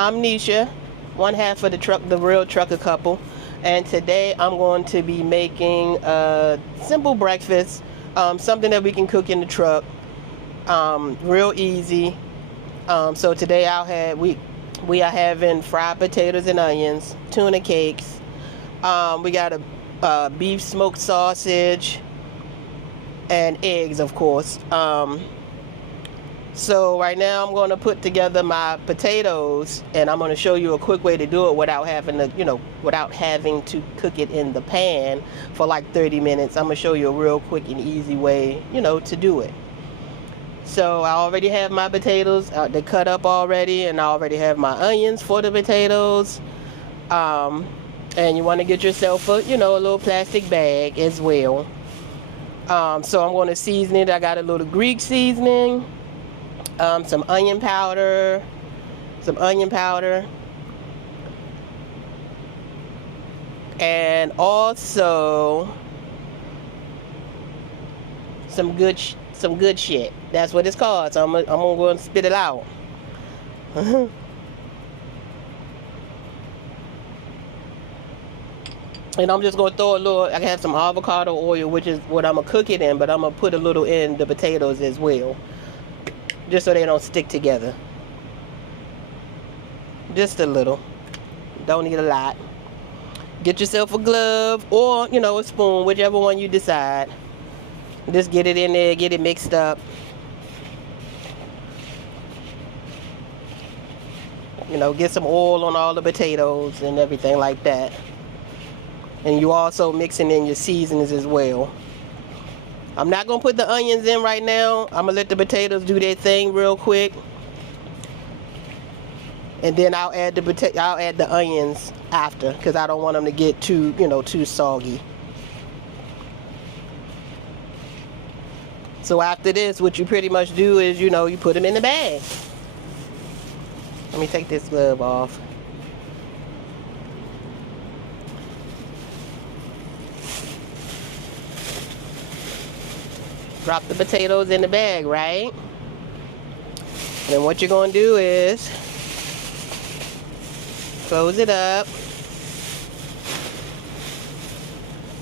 I'm Nisha, one half of the Real Trucker Couple, and today I'm going to be making a simple breakfast, something that we can cook in the truck, real easy. So today we are having fried potatoes and onions, tuna cakes. We got a beef smoked sausage and eggs, of course. So right now I'm going to put together my potatoes, and I'm going to show you a quick way to do it without having to cook it in the pan for like 30 minutes. I'm going to show you a real quick and easy way, to do it. So I already have my potatoes, they cut up already, and I already have my onions for the potatoes. And you want to get yourself a little plastic bag as well. So I'm going to season it. I got a little Greek seasoning. Some onion powder, and also some good shit. That's what it's called. So I'm gonna go and spit it out. And I'm just gonna throw a little. I have some avocado oil, which is what I'm gonna cook it in, but I'm gonna put a little in the potatoes as well, just so they don't stick together. Just a little. Don't need a lot. Get yourself a glove or, a spoon, whichever one you decide. Just get it in there, get it mixed up. Get some oil on all the potatoes and everything like that. And you also mixing in your seasonings as well. I'm not gonna put the onions in right now. I'm gonna let the potatoes do their thing real quick, and then I'll add the onions after, because I don't want them to get too soggy. So after this, what you pretty much do is you put them in the bag. Let me take this glove off. Drop the potatoes in the bag, right? Then what you're going to do is close it up.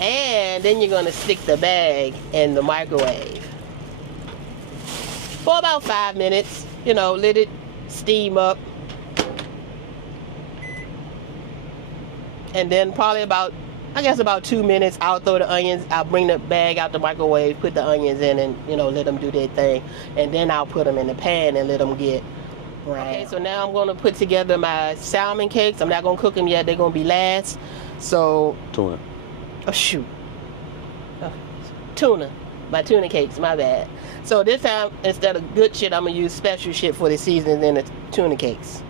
And then you're going to stick the bag in the microwave for about 5 minutes. Let it steam up. And then probably about 2 minutes, I'll throw the onions, I'll bring the bag out the microwave, put the onions in, and, let them do their thing. And then I'll put them in the pan and let them get brown. Okay, so now I'm going to put together my salmon cakes. I'm not going to cook them yet. They're going to be last. So... Tuna. Oh, shoot. Tuna. My tuna cakes, my bad. So this time, instead of good shit, I'm going to use special shit for the seasoning in the tuna cakes.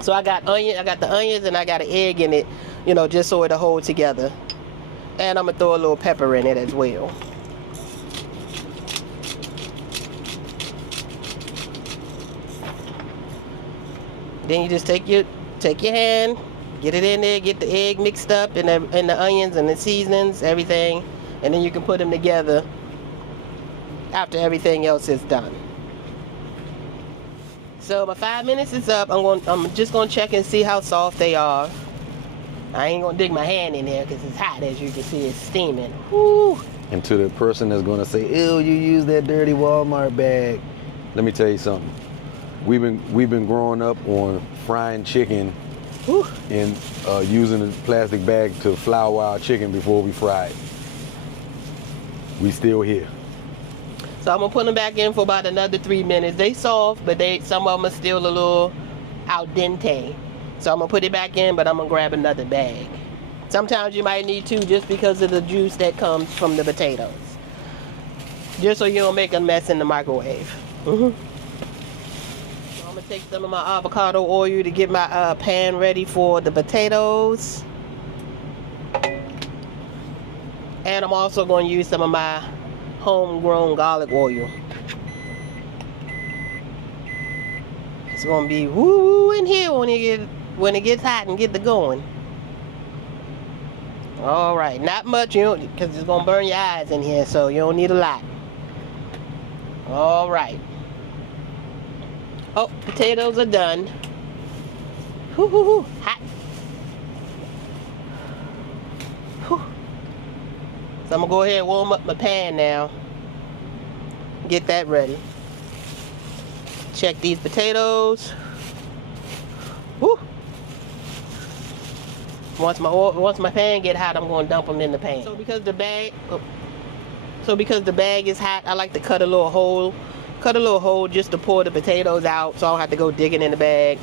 So I got the onions, and I got an egg in it, just so it'll hold together. And I'm gonna throw a little pepper in it as well. Then you just take your hand, get it in there, get the egg mixed up, and the onions and the seasonings, everything, and then you can put them together after everything else is done. So my 5 minutes is up. I'm just gonna check and see how soft they are. I ain't gonna dig my hand in there because it's hot, as you can see. It's steaming. Woo. And to the person that's gonna say, "Ew, you use that dirty Walmart bag," let me tell you something. We've been growing up on frying chicken. Woo. And using a plastic bag to flour our chicken before we fry it. We still here. So I'm gonna put them back in for about another 3 minutes. They soft, but some of them are still a little al dente. So I'm gonna put it back in, but I'm gonna grab another bag. Sometimes you might need to, just because of the juice that comes from the potatoes. Just so you don't make a mess in the microwave. So I'm gonna take some of my avocado oil to get my pan ready for the potatoes. And I'm also gonna use some of my homegrown garlic oil. It's gonna be woo in here when it gets hot and get the going. All right, not much, because it's gonna burn your eyes in here, so you don't need a lot. All right. Oh, potatoes are done. Whoo, whoo, whoo. Hot. Whew. So I'm gonna go ahead and warm up my pan now. Get that ready. Check these potatoes. Woo. Once my pan get hot, I'm gonna dump them in the pan. So because the bag is hot, I like to cut a little hole just to pour the potatoes out, so I don't have to go digging in the bag.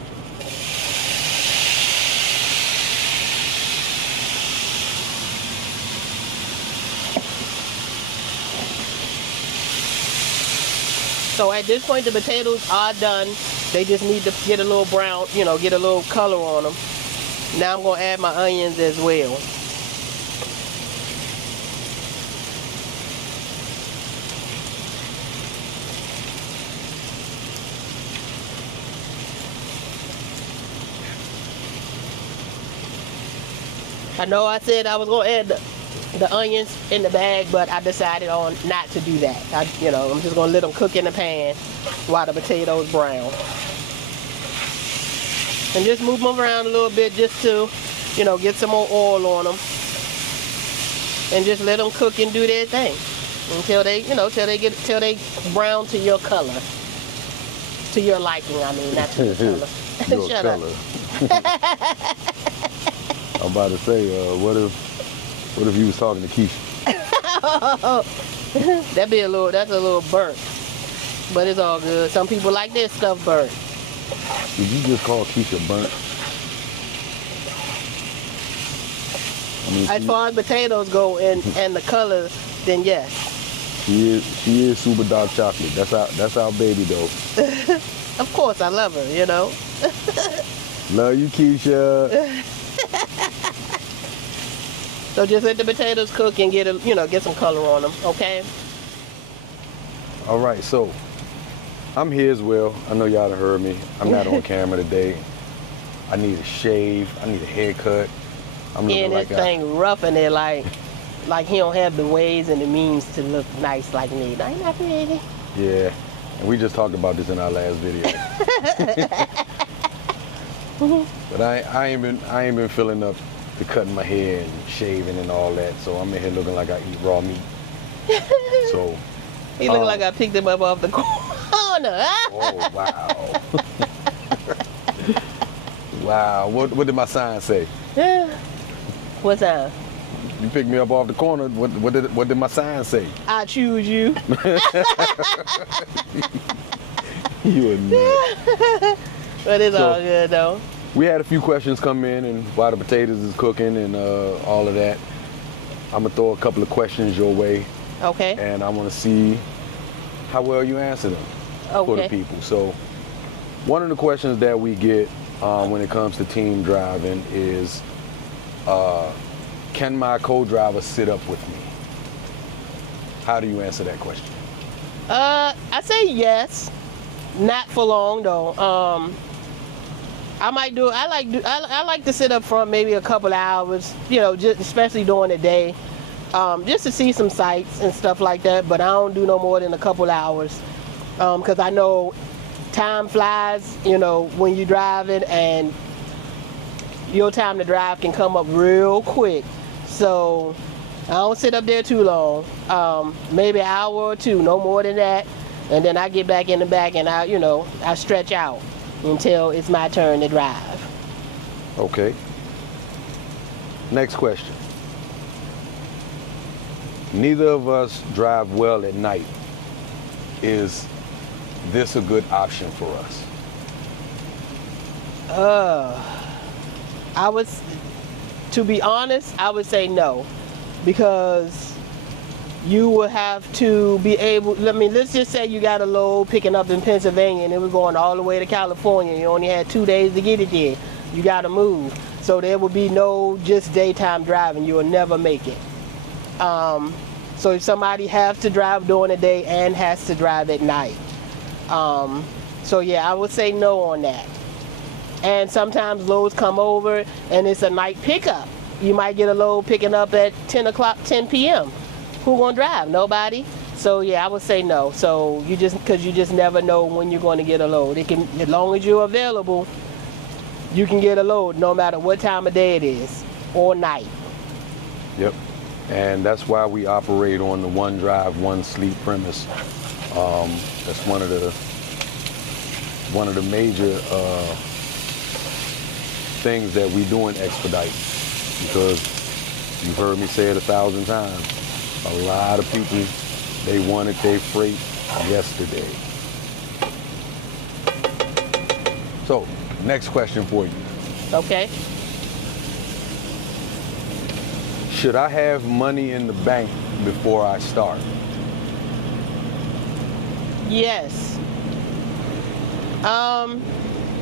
So at this point, the potatoes are done. They just need to get a little brown, you know, get a little color on them. Now I'm gonna add my onions as well. I know I said I was gonna add the onions in the bag, but I decided on not to do that. I'm just gonna let them cook in the pan while the potatoes brown. And just move them around a little bit just to, get some more oil on them. And just let them cook and do their thing until they, till they brown to your color, to your liking. I mean, not to your color. Your Shut color. I'm about to say, what if you was talking to Keisha? That's a little burnt, but it's all good. Some people like their stuff burnt. Did you just call Keisha burnt? As far as potatoes go and the color, then yes. She is super dark chocolate. That's our baby though. Of course, I love her. Love you, Keisha. So just let the potatoes cook and get some color on them, okay? All right, so I'm here as well. I know y'all done heard me. I'm not on camera today. I need a shave. I need a haircut. I'm looking like this thing roughing it like he don't have the ways and the means to look nice like me. Ain't that pretty? Yeah, and we just talked about this in our last video. But I ain't been filling up to cutting my hair and shaving and all that, so I'm in here looking like I eat raw meat. So he look like I picked him up off the corner. Oh wow. Wow. What did my sign say? What sign? You picked me up off the corner. What did my sign say? I choose you. You a nut. But it's all good though. We had a few questions come in, and while the potatoes is cooking and all of that, I'm gonna throw a couple of questions your way. Okay. And I want to see how well you answer them for the people. So, one of the questions that we get when it comes to team driving is, can my co-driver sit up with me? How do you answer that question? I say yes, not for long though. I like to sit up front maybe a couple hours, just especially during the day, just to see some sights and stuff like that. But I don't do no more than a couple hours, because I know time flies, when you're driving, and your time to drive can come up real quick. So I don't sit up there too long, maybe an hour or two, no more than that. And then I get back in the back and I stretch out until it's my turn to drive. Okay. Next question. Neither of us drive well at night. Is this a good option for us? To be honest, I would say no, because you will have to be able, let's just say you got a load picking up in Pennsylvania and it was going all the way to California. You only had 2 days to get it there. You got to move. So there will be no just daytime driving. You will never make it. So if somebody has to drive during the day and has to drive at night. So yeah, I would say no on that. And sometimes loads come over and it's a night pickup. You might get a load picking up at 10 p.m. Who gonna drive? Nobody. So yeah, I would say no. So because you just never know when you're going to get a load. It can, as long as you're available, you can get a load no matter what time of day it is or night. Yep. And that's why we operate on the one drive, one sleep premise. That's one of the major things that we do in Expedite, because you've heard me say it 1,000 times. A lot of people, they wanted their freight yesterday. So, next question for you. Okay. Should I have money in the bank before I start? Yes.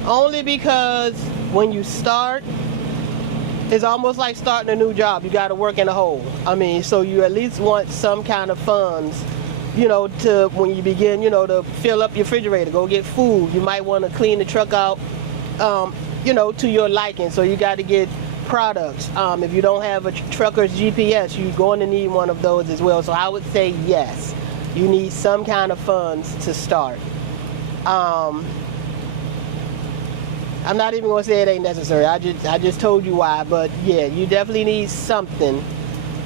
Only because when you start, it's almost like starting a new job. You got to work in a hole. I mean, so you at least want some kind of funds, you know, to when you begin, you know, to fill up your refrigerator, go get food. You might want to clean the truck out, you know, to your liking. So you got to get products. If you don't have a trucker's GPS, you're going to need one of those as well. So I would say yes, you need some kind of funds to start. I'm not even going to say it ain't necessary. I just told you why, but yeah, you definitely need something.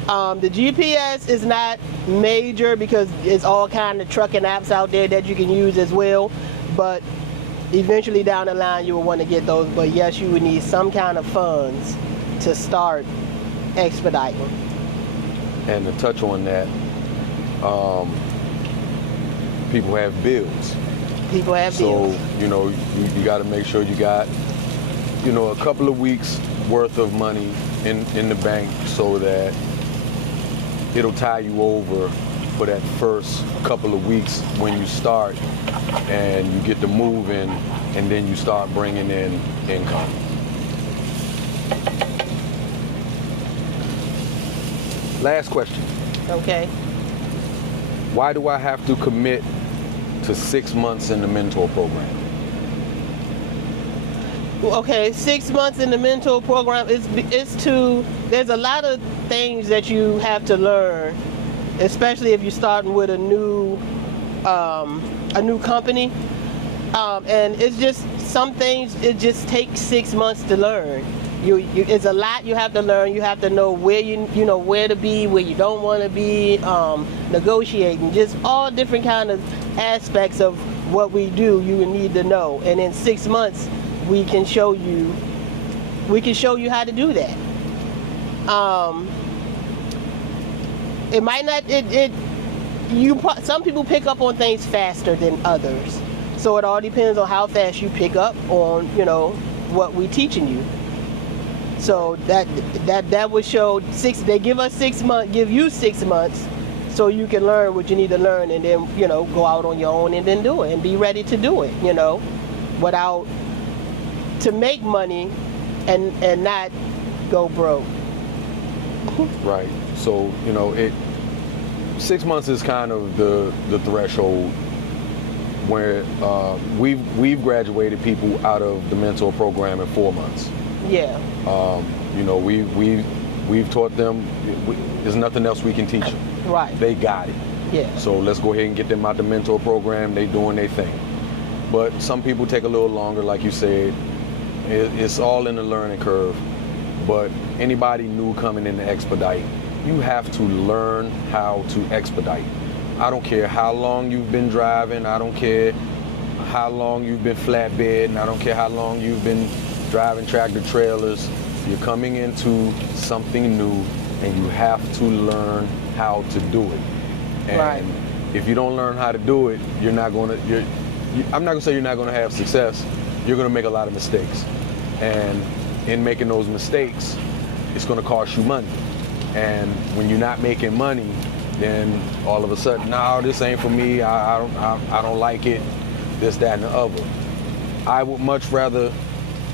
The GPS is not major because it's all kind of trucking apps out there that you can use as well, but eventually down the line you will want to get those. But yes, you would need some kind of funds to start expediting. And to touch on that, people have bills. People have bills. So, you know, you got to make sure you got, you know, a couple of weeks worth of money in the bank so that it'll tie you over for that first couple of weeks when you start and you get to moving, and then you start bringing in income. Last question. Okay. Why do I have to commit to 6 months in the mentor program? Okay, 6 months in the mentor program there's a lot of things that you have to learn, especially if you're starting with a new company. And it's just some things it just takes 6 months to learn. It's a lot you have to learn. You have to know where you know where to be, where you don't want to be, negotiating, just all different kind of aspects of what we do. You need to know, and in 6 months we can show you how to do that. It might not. Some people pick up on things faster than others, so it all depends on how fast you pick up on, you know, what we're teaching you. So that would show they give us 6 months, give you 6 months, so you can learn what you need to learn, and then, you know, go out on your own and then do it and be ready to do it, you know, to make money and not go broke. Right. So, you know, 6 months is kind of the threshold where we've graduated people out of the mentor program in 4 months. Yeah. You know, we've taught them. There's nothing else we can teach them. Right. They got it. Yeah. So let's go ahead and get them out the mentor program. They doing their thing. But some people take a little longer, like you said. It's all in the learning curve. But anybody new coming in to expedite, you have to learn how to expedite. I don't care how long you've been driving. I don't care how long you've been flatbed. I don't care how long you've been driving tractor trailers. You're coming into something new, and you have to learn how to do it. And right. If you don't learn how to do it, I'm not gonna say you're not gonna have success. You're gonna make a lot of mistakes, and in making those mistakes, it's gonna cost you money. And when you're not making money, then all of a sudden, no, this ain't for me. I don't like it. This, that, and the other. I would much rather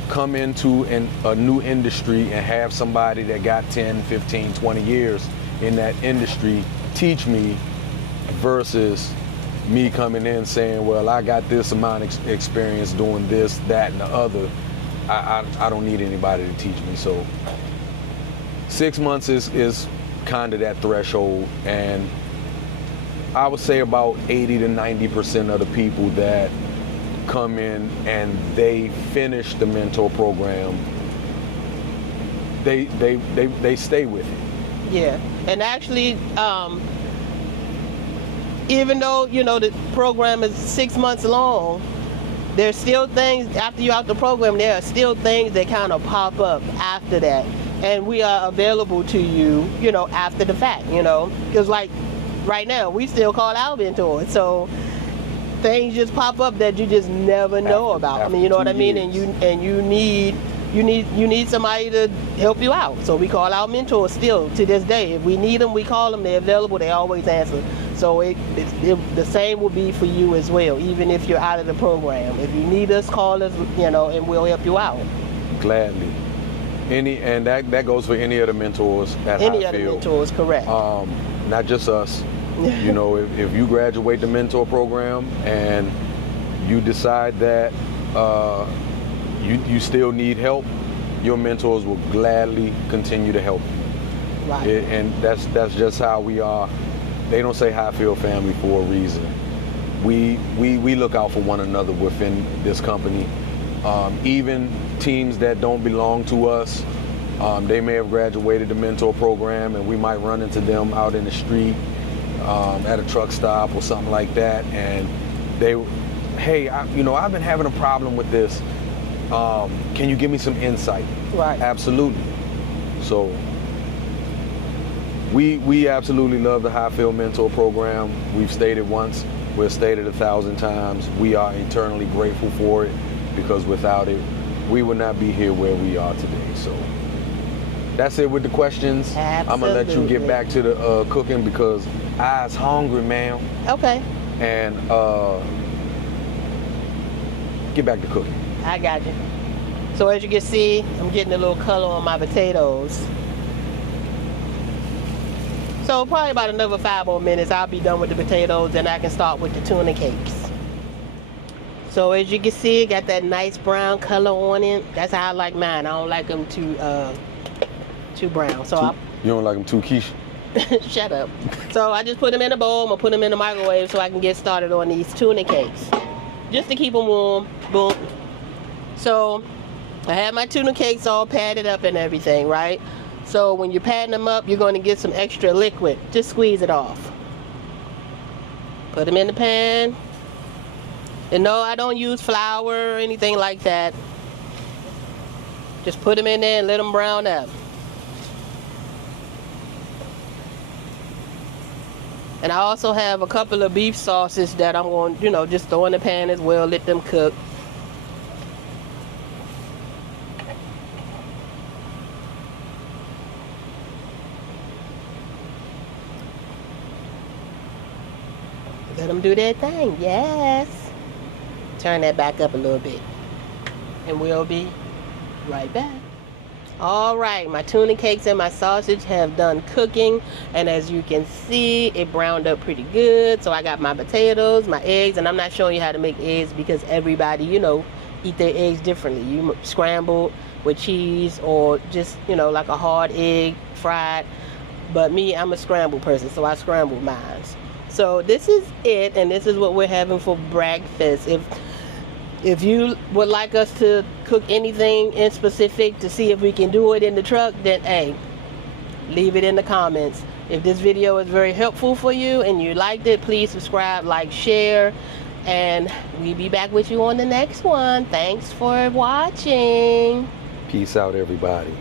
come into a new industry and have somebody that got 10, 15, 20 years in that industry teach me, versus me coming in saying, well, I got this amount of experience doing this, that, and the other. I don't need anybody to teach me. So 6 months is kind of that threshold, and I would say about 80 to 90% of the people that come in and they finish the mentor program, they stay with it. Yeah, and actually, even though, you know, the program is 6 months long, there's still things, after you're out the program, there are still things that kind of pop up after that. And we are available to you, you know, after the fact, you know. Because like right now, we still call our mentors. So things just pop up that you just never know about. I mean, you know what I mean? And you need somebody to help you out. So we call our mentors still to this day. If we need them, we call them. They're available. They always answer. So the same will be for you as well, even if you're out of the program. If you need us, call us, you know, and we'll help you out. Gladly. And that goes for any of the mentors at Any Highfield. other mentors, correct. Not just us. You know, if you graduate the mentor program and you decide that you still need help, your mentors will gladly continue to help you. Right. And that's just how we are. They don't say Highfield family for a reason. We look out for one another within this company. Even teams that don't belong to us, they may have graduated the mentor program and we might run into them out in the street at a truck stop or something like that, and hey, I've been having a problem with this. Can you give me some insight? Right. Absolutely. So we absolutely love the Highfield Mentor Program. We've stated once, we've stated 1,000 times. We are eternally grateful for it, because without it, we would not be here where we are today. So that's it with the questions. Absolutely. I'm gonna let you get back to the cooking, because I's hungry, ma'am. Okay. And get back to cooking. I got you. So as you can see, I'm getting a little color on my potatoes. So probably about another 5 more minutes, I'll be done with the potatoes, and I can start with the tuna cakes. So as you can see, it got that nice brown color on it. That's how I like mine. I don't like them too brown. So You don't like them too quiche? Shut up. So I just put them in a bowl. I'm gonna put them in the microwave so I can get started on these tuna cakes, just to keep them warm. Boom. So I have my tuna cakes all patted up and everything, right? So when you're patting them up, you're going to get some extra liquid. Just squeeze it off. Put them in the pan. And no, I don't use flour or anything like that. Just put them in there and let them brown up. And I also have a couple of beef sauces that I'm going to, just throw in the pan as well, let them cook. Let them do their thing, yes. Turn that back up a little bit. And we'll be right back. All right, my tuna cakes and my sausage have done cooking. And as you can see, it browned up pretty good. So I got my potatoes, my eggs, and I'm not showing you how to make eggs because everybody, eat their eggs differently. You scramble with cheese or just, like a hard egg fried. But me, I'm a scrambled person, so I scramble mine. So this is it, and this is what we're having for breakfast. If you would like us to cook anything in specific to see if we can do it in the truck, then hey, leave it in the comments. If this video is very helpful for you and you liked it, please subscribe, like, share, and we'll be back with you on the next one. Thanks for watching. Peace out, everybody.